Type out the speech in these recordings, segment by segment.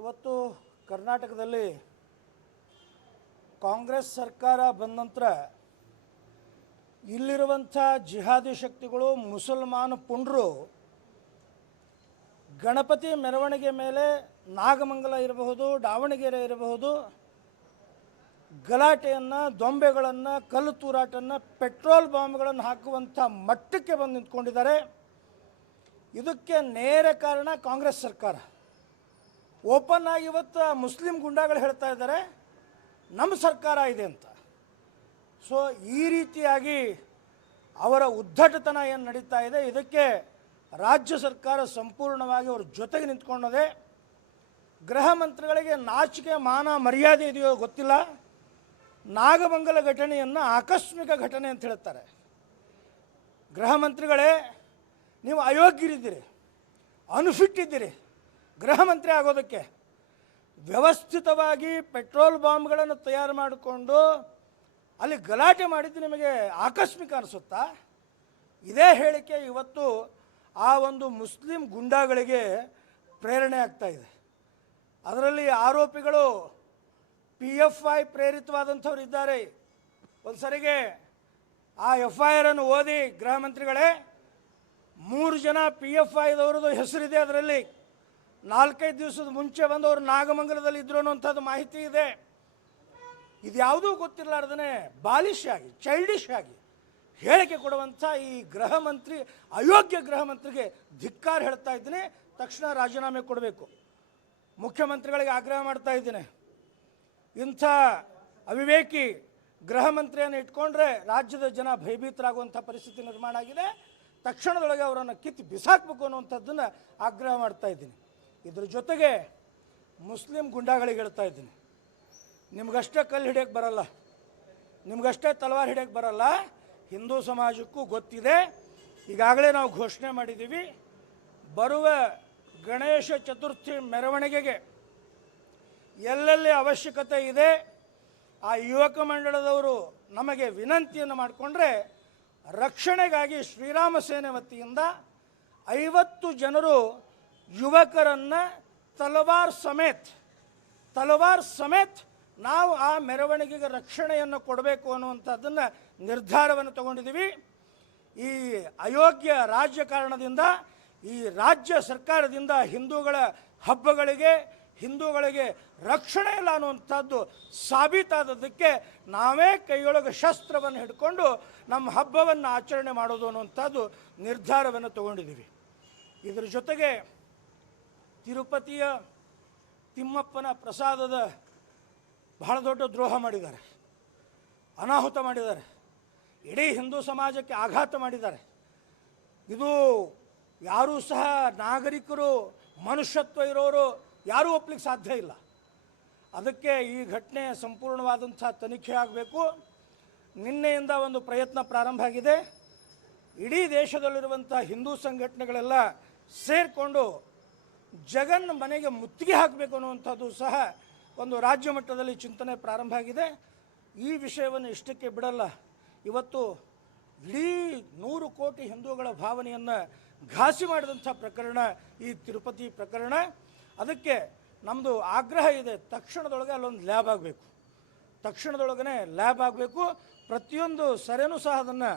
ಇವತ್ತು ಕರ್ನಾಟಕದಲ್ಲಿ ಕಾಂಗ್ರೆಸ್ ಸರ್ಕಾರ ಬಂದ ನಂತರ ಇಲ್ಲಿರುವಂಥ ಜಿಹಾದಿ ಶಕ್ತಿಗಳು ಮುಸಲ್ಮಾನ ಪುಂಡ್ರು ಗಣಪತಿ ಮೆರವಣಿಗೆ ಮೇಲೆ ನಾಗಮಂಗಲ ಇರಬಹುದು ದಾವಣಗೆರೆ ಇರಬಹುದು ಗಲಾಟೆಯನ್ನು ದೊಂಬೆಗಳನ್ನು ಕಲ್ಲು ತೂರಾಟನ್ನು ಪೆಟ್ರೋಲ್ ಬಾಂಬ್ಗಳನ್ನು ಹಾಕುವಂಥ ಮಟ್ಟಕ್ಕೆ ಬಂದು ನಿಂತ್ಕೊಂಡಿದ್ದಾರೆ ಇದಕ್ಕೆ ನೇರ ಕಾರಣ ಕಾಂಗ್ರೆಸ್ ಸರ್ಕಾರ ಓಪನ್ ಆಗಿ ಇವತ್ತು ಮುಸ್ಲಿಂ ಗುಂಡಾಗಳು ಹೇಳ್ತಾ ಇದ್ದಾರೆ ನಮ್ಮ ಸರ್ಕಾರ ಇದೆ ಅಂತ ಸೊ ಈ ರೀತಿಯಾಗಿ ಅವರ ಉದ್ಧಟತನ ಏನು ನಡೀತಾ ಇದೆ ಇದಕ್ಕೆ ರಾಜ್ಯ ಸರ್ಕಾರ ಸಂಪೂರ್ಣವಾಗಿ ಅವ್ರ ಜೊತೆಗೆ ನಿಂತ್ಕೊಂಡದೆ ಗೃಹ ಮಂತ್ರಿಗಳಿಗೆ ನಾಚಿಕೆ ಮಾನ ಮರ್ಯಾದೆ ಇದೆಯೋ ಗೊತ್ತಿಲ್ಲ ನಾಗಮಂಗಲ ಘಟನೆಯನ್ನು ಆಕಸ್ಮಿಕ ಘಟನೆ ಅಂತ ಹೇಳ್ತಾರೆ ಗೃಹ ಮಂತ್ರಿಗಳೇ ನೀವು ಅಯೋಗ್ಯರಿದ್ದೀರಿ ಅನ್ಫಿಟ್ ಇದ್ದೀರಿ ಗೃಹ ಮಂತ್ರಿ ಆಗೋದಕ್ಕೆ ವ್ಯವಸ್ಥಿತವಾಗಿ ಪೆಟ್ರೋಲ್ ಬಾಂಬ್ಗಳನ್ನು ತಯಾರು ಮಾಡಿಕೊಂಡು ಅಲ್ಲಿ ಗಲಾಟೆ ಮಾಡಿದ್ದು ನಿಮಗೆ ಆಕಸ್ಮಿಕ ಅನಿಸುತ್ತಾ ಇದೇ ಹೇಳಿಕೆ ಇವತ್ತು ಆ ಒಂದು ಮುಸ್ಲಿಂ ಗುಂಡಾಗಳಿಗೆ ಪ್ರೇರಣೆ ಆಗ್ತಾ ಇದೆ ಅದರಲ್ಲಿ ಆರೋಪಿಗಳು ಪಿ ಎಫ್ ಐ ಪ್ರೇರಿತವಾದಂಥವ್ರು ಇದ್ದಾರೆ ಒಂದು ಸರಿಗೆ ಆ ಎಫ್ ಐ ಆರನ್ನು ಓದಿ ಗೃಹ ಮಂತ್ರಿಗಳೇ ಮೂರು ಜನ ಪಿ ಎಫ್ ಐದವ್ರದ್ದು ಹೆಸರಿದೆ ಅದರಲ್ಲಿ ನಾಲ್ಕೈದು ದಿವಸದ ಮುಂಚೆ ಬಂದು ಅವರು ನಾಗಮಂಗಲದಲ್ಲಿ ಇದ್ರು ಅನ್ನೋಂಥದ್ದು ಮಾಹಿತಿ ಇದೆ ಇದು ಯಾವುದೂ ಗೊತ್ತಿರಲಾರ್ದೇ ಆಗಿ ಚೈಲ್ಡಿಶ್ ಆಗಿ ಹೇಳಿಕೆ ಕೊಡುವಂಥ ಈ ಗೃಹ ಮಂತ್ರಿ ಅಯೋಗ್ಯ ಗೃಹ ಮಂತ್ರಿಗೆ ಧಿಕ್ಕಾರ ಹೇಳ್ತಾ ಇದ್ದೀನಿ ತಕ್ಷಣ ರಾಜೀನಾಮೆ ಕೊಡಬೇಕು ಮುಖ್ಯಮಂತ್ರಿಗಳಿಗೆ ಆಗ್ರಹ ಮಾಡ್ತಾ ಇದ್ದೀನಿ ಇಂಥ ಅವಿವೇಕಿ ಗೃಹ ಮಂತ್ರಿಯನ್ನು ಇಟ್ಕೊಂಡ್ರೆ ರಾಜ್ಯದ ಜನ ಭಯಭೀತರಾಗುವಂಥ ಪರಿಸ್ಥಿತಿ ನಿರ್ಮಾಣ ಆಗಿದೆ ತಕ್ಷಣದೊಳಗೆ ಅವರನ್ನು ಕಿತ್ತು ಬಿಸಾಕ್ಬೇಕು ಅನ್ನುವಂಥದ್ದನ್ನು ಆಗ್ರಹ ಮಾಡ್ತಾ ಇದ್ದೀನಿ ಇದ್ರ ಜೊತೆಗೆ ಮುಸ್ಲಿಂ ಗುಂಡಾಗಳಿಗೆ ಹೇಳ್ತಾ ಇದ್ದೀನಿ ನಿಮ್ಗಷ್ಟೇ ಕಲ್ಲು ಹಿಡಿಯೋಕ್ಕೆ ಬರಲ್ಲ ನಿಮ್ಗಷ್ಟೇ ತಲವಾರು ಹಿಡಿಯೋಕ್ಕೆ ಬರಲ್ಲ ಹಿಂದೂ ಸಮಾಜಕ್ಕೂ ಗೊತ್ತಿದೆ ಈಗಾಗಲೇ ನಾವು ಘೋಷಣೆ ಮಾಡಿದ್ದೀವಿ ಬರುವ ಗಣೇಶ ಚತುರ್ಥಿ ಮೆರವಣಿಗೆಗೆ ಎಲ್ಲೆಲ್ಲಿ ಅವಶ್ಯಕತೆ ಇದೆ ಆ ಯುವಕ ಮಂಡಳದವರು ನಮಗೆ ವಿನಂತಿಯನ್ನು ಮಾಡಿಕೊಂಡ್ರೆ ರಕ್ಷಣೆಗಾಗಿ ಶ್ರೀರಾಮ ಸೇನೆ ವತಿಯಿಂದ ಐವತ್ತು ಜನರು ಯುವಕರನ್ನು ತಲವಾರ್ ಸಮೇತ್ ತಲವಾರ್ ಸಮೇತ್ ನಾವು ಆ ಮೆರವಣಿಗೆಗೆ ರಕ್ಷಣೆಯನ್ನು ಕೊಡಬೇಕು ಅನ್ನುವಂಥದ್ದನ್ನು ನಿರ್ಧಾರವನ್ನು ತಗೊಂಡಿದ್ದೀವಿ ಈ ಅಯೋಗ್ಯ ರಾಜಕಾರಣದಿಂದ ಈ ರಾಜ್ಯ ಸರ್ಕಾರದಿಂದ ಹಿಂದೂಗಳ ಹಬ್ಬಗಳಿಗೆ ಹಿಂದೂಗಳಿಗೆ ರಕ್ಷಣೆ ಇಲ್ಲ ಅನ್ನುವಂಥದ್ದು ಸಾಬೀತಾದದಕ್ಕೆ ನಾವೇ ಕೈಯೊಳಗೆ ಶಸ್ತ್ರವನ್ನು ಹಿಡ್ಕೊಂಡು ನಮ್ಮ ಹಬ್ಬವನ್ನು ಆಚರಣೆ ಮಾಡೋದು ಅನ್ನುವಂಥದ್ದು ನಿರ್ಧಾರವನ್ನು ತಗೊಂಡಿದ್ದೀವಿ ಇದರ ಜೊತೆಗೆ ತಿರುಪತಿಯ ತಿಮ್ಮಪ್ಪನ ಪ್ರಸಾದದ ಬಹಳ ದೊಡ್ಡ ದ್ರೋಹ ಮಾಡಿದ್ದಾರೆ ಅನಾಹುತ ಮಾಡಿದ್ದಾರೆ ಇಡೀ ಹಿಂದೂ ಸಮಾಜಕ್ಕೆ ಆಘಾತ ಮಾಡಿದ್ದಾರೆ ಇದು ಯಾರೂ ಸಹ ನಾಗರಿಕರು ಮನುಷ್ಯತ್ವ ಇರೋರು ಯಾರೂ ಒಪ್ಪಲಿಕ್ಕೆ ಸಾಧ್ಯ ಇಲ್ಲ ಅದಕ್ಕೆ ಈ ಘಟನೆ ಸಂಪೂರ್ಣವಾದಂಥ ತನಿಖೆ ಆಗಬೇಕು ನಿನ್ನೆಯಿಂದ ಒಂದು ಪ್ರಯತ್ನ ಪ್ರಾರಂಭ ಆಗಿದೆ ಇಡೀ ದೇಶದಲ್ಲಿರುವಂಥ ಹಿಂದೂ ಸಂಘಟನೆಗಳೆಲ್ಲ ಸೇರಿಕೊಂಡು ಜಗನ್ ಮನೆಗೆ ಮುತ್ತಿಗೆ ಹಾಕಬೇಕು ಅನ್ನುವಂಥದ್ದು ಸಹ ಒಂದು ರಾಜ್ಯ ಮಟ್ಟದಲ್ಲಿ ಚಿಂತನೆ ಪ್ರಾರಂಭ ಆಗಿದೆ ಈ ವಿಷಯವನ್ನು ಇಷ್ಟಕ್ಕೆ ಬಿಡಲ್ಲ ಇವತ್ತು ಇಡೀ ನೂರು ಕೋಟಿ ಹಿಂದೂಗಳ ಭಾವನೆಯನ್ನು ಘಾಸಿ ಮಾಡಿದಂಥ ಪ್ರಕರಣ ಈ ತಿರುಪತಿ ಪ್ರಕರಣ ಅದಕ್ಕೆ ನಮ್ಮದು ಆಗ್ರಹ ಇದೆ ತಕ್ಷಣದೊಳಗೆ ಅಲ್ಲೊಂದು ಲ್ಯಾಬ್ ಆಗಬೇಕು ತಕ್ಷಣದೊಳಗೇ ಲ್ಯಾಬ್ ಆಗಬೇಕು ಪ್ರತಿಯೊಂದು ಸರೇನು ಸಹ ಅದನ್ನು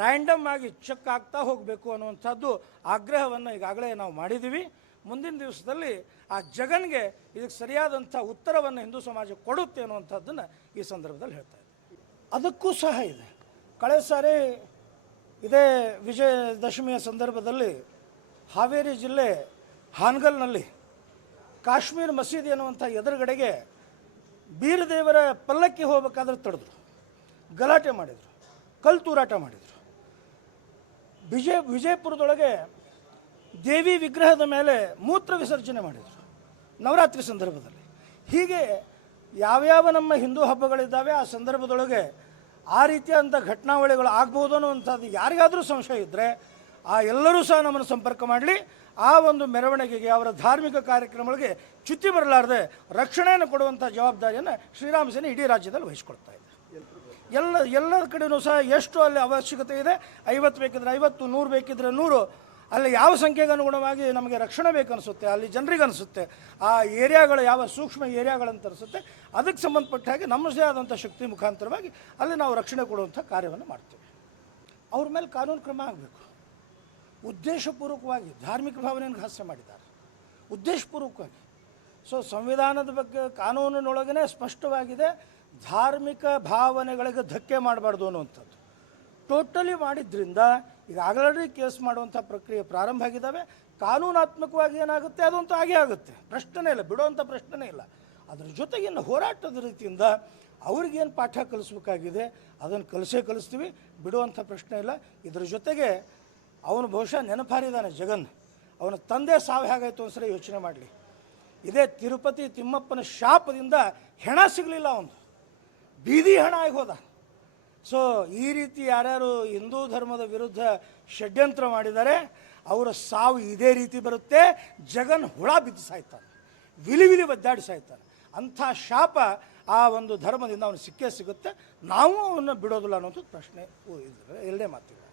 ರ್ಯಾಂಡಮ್ ಆಗಿ ಚೆಕ್ ಆಗ್ತಾ ಹೋಗಬೇಕು ಅನ್ನುವಂಥದ್ದು ಆಗ್ರಹವನ್ನು ಈಗಾಗಲೇ ನಾವು ಮಾಡಿದ್ದೀವಿ ಮುಂದಿನ ದಿವಸದಲ್ಲಿ ಆ ಜಗನ್ಗೆ ಇದಕ್ಕೆ ಸರಿಯಾದಂಥ ಉತ್ತರವನ್ನು ಹಿಂದೂ ಸಮಾಜ ಕೊಡುತ್ತೆ ಅನ್ನುವಂಥದ್ದನ್ನು ಈ ಸಂದರ್ಭದಲ್ಲಿ ಹೇಳ್ತಾ ಅದಕ್ಕೂ ಸಹ ಇದೆ ಕಳೆದ ಸಾರಿ ಇದೇ ವಿಜಯದಶಮಿಯ ಸಂದರ್ಭದಲ್ಲಿ ಹಾವೇರಿ ಜಿಲ್ಲೆ ಹಾನಗಲ್ನಲ್ಲಿ ಕಾಶ್ಮೀರ ಮಸೀದಿ ಅನ್ನುವಂಥ ಎದುರುಗಡೆಗೆ ಬೀರದೇವರ ಪಲ್ಲಕ್ಕಿ ಹೋಗಬೇಕಾದ್ರೆ ತಡೆದ್ರು ಗಲಾಟೆ ಮಾಡಿದರು ಕಲ್ ತೂರಾಟ ಮಾಡಿದರು ವಿಜಯ ವಿಜಯಪುರದೊಳಗೆ ದೇವಿ ವಿಗ್ರಹದ ಮೇಲೆ ಮೂತ್ರ ವಿಸರ್ಜನೆ ಮಾಡಿದರು ನವರಾತ್ರಿ ಸಂದರ್ಭದಲ್ಲಿ ಹೀಗೆ ಯಾವ್ಯಾವ ನಮ್ಮ ಹಿಂದೂ ಹಬ್ಬಗಳಿದ್ದಾವೆ ಆ ಸಂದರ್ಭದೊಳಗೆ ಆ ರೀತಿಯಾದಂಥ ಘಟನಾವಳಿಗಳು ಆಗ್ಬೋದು ಅನ್ನುವಂಥದ್ದು ಯಾರಿಗಾದರೂ ಸಂಶಯ ಇದ್ದರೆ ಆ ಎಲ್ಲರೂ ಸಹ ನಮ್ಮನ್ನು ಸಂಪರ್ಕ ಮಾಡಲಿ ಆ ಒಂದು ಮೆರವಣಿಗೆಗೆ ಅವರ ಧಾರ್ಮಿಕ ಕಾರ್ಯಕ್ರಮಗಳಿಗೆ ಚ್ಯುತಿ ಬರಲಾರದೆ ರಕ್ಷಣೆಯನ್ನು ಕೊಡುವಂಥ ಜವಾಬ್ದಾರಿಯನ್ನು ಶ್ರೀರಾಮ ಸೇನೆ ಇಡೀ ರಾಜ್ಯದಲ್ಲಿ ವಹಿಸ್ಕೊಳ್ತಾ ಇದೆ ಎಲ್ಲ ಎಲ್ಲರ ಕಡೆಯೂ ಸಹ ಎಷ್ಟು ಅಲ್ಲಿ ಅವಶ್ಯಕತೆ ಇದೆ ಐವತ್ತು ಬೇಕಿದ್ರೆ ಐವತ್ತು ನೂರು ಬೇಕಿದ್ರೆ ನೂರು ಅಲ್ಲಿ ಯಾವ ಸಂಖ್ಯೆಗೆ ಅನುಗುಣವಾಗಿ ನಮಗೆ ರಕ್ಷಣೆ ಬೇಕನ್ನಿಸುತ್ತೆ ಅಲ್ಲಿ ಜನರಿಗೆ ಅನಿಸುತ್ತೆ ಆ ಏರಿಯಾಗಳು ಯಾವ ಸೂಕ್ಷ್ಮ ಏರಿಯಾಗಳಂತ ಅನಿಸುತ್ತೆ ಅದಕ್ಕೆ ಸಂಬಂಧಪಟ್ಟ ಹಾಗೆ ನಮ್ಮದೇ ಆದಂಥ ಶಕ್ತಿ ಮುಖಾಂತರವಾಗಿ ಅಲ್ಲಿ ನಾವು ರಕ್ಷಣೆ ಕೊಡುವಂಥ ಕಾರ್ಯವನ್ನು ಮಾಡ್ತೀವಿ ಅವ್ರ ಮೇಲೆ ಕಾನೂನು ಕ್ರಮ ಆಗಬೇಕು ಉದ್ದೇಶಪೂರ್ವಕವಾಗಿ ಧಾರ್ಮಿಕ ಭಾವನೆಯನ್ನು ಹಾಸ್ಯ ಮಾಡಿದ್ದಾರೆ ಉದ್ದೇಶಪೂರ್ವಕವಾಗಿ ಸೊ ಸಂವಿಧಾನದ ಬಗ್ಗೆ ಕಾನೂನಿನೊಳಗೇ ಸ್ಪಷ್ಟವಾಗಿದೆ ಧಾರ್ಮಿಕ ಭಾವನೆಗಳಿಗೆ ಧಕ್ಕೆ ಮಾಡಬಾರ್ದು ಅನ್ನುವಂಥದ್ದು ಟೋಟಲಿ ಮಾಡಿದ್ರಿಂದ ಈಗ ಆಗಲೇ ಕೇಸ್ ಮಾಡುವಂಥ ಪ್ರಕ್ರಿಯೆ ಪ್ರಾರಂಭ ಆಗಿದ್ದಾವೆ ಕಾನೂನಾತ್ಮಕವಾಗಿ ಏನಾಗುತ್ತೆ ಅದಂತೂ ಆಗೇ ಆಗುತ್ತೆ ಪ್ರಶ್ನೆನೇ ಇಲ್ಲ ಬಿಡುವಂಥ ಪ್ರಶ್ನೆನೇ ಇಲ್ಲ ಅದ್ರ ಜೊತೆಗಿನ ಹೋರಾಟದ ರೀತಿಯಿಂದ ಅವ್ರಿಗೇನು ಪಾಠ ಕಲಿಸ್ಬೇಕಾಗಿದೆ ಅದನ್ನು ಕಲಿಸೇ ಕಲಿಸ್ತೀವಿ ಬಿಡುವಂಥ ಪ್ರಶ್ನೆ ಇಲ್ಲ ಇದರ ಜೊತೆಗೆ ಅವನು ಬಹುಶಃ ನೆನಪಾರಿದ್ದಾನೆ ಜಗನ್ ಅವನ ತಂದೆ ಸಾವು ಹೇಗಾಯ್ತು ಒಂದ್ಸರಿ ಯೋಚನೆ ಮಾಡಲಿ ಇದೇ ತಿರುಪತಿ ತಿಮ್ಮಪ್ಪನ ಶಾಪದಿಂದ ಹೆಣ ಸಿಗಲಿಲ್ಲ ಅವನು ಬೀದಿ ಹೆಣ ಆಗಿ ಹೋದ ಸೊ ಈ ರೀತಿ ಯಾರ್ಯಾರು ಹಿಂದೂ ಧರ್ಮದ ವಿರುದ್ಧ ಷಡ್ಯಂತ್ರ ಮಾಡಿದ್ದಾರೆ ಅವರ ಸಾವು ಇದೇ ರೀತಿ ಬರುತ್ತೆ ಜಗನ್ ಹುಳ ಬಿದ್ದು ಸಾಯ್ತಾನೆ ವಿಲಿ ವಿಲಿ ಒದ್ದಾಡಿ ಸಾಯ್ತಾನೆ ಅಂಥ ಶಾಪ ಆ ಒಂದು ಧರ್ಮದಿಂದ ಅವನು ಸಿಕ್ಕೇ ಸಿಗುತ್ತೆ ನಾವು ಅವನ್ನ ಬಿಡೋದಿಲ್ಲ ಅನ್ನೋಂಥದ್ದು ಪ್ರಶ್ನೆ ಎರಡನೇ ಮಾತು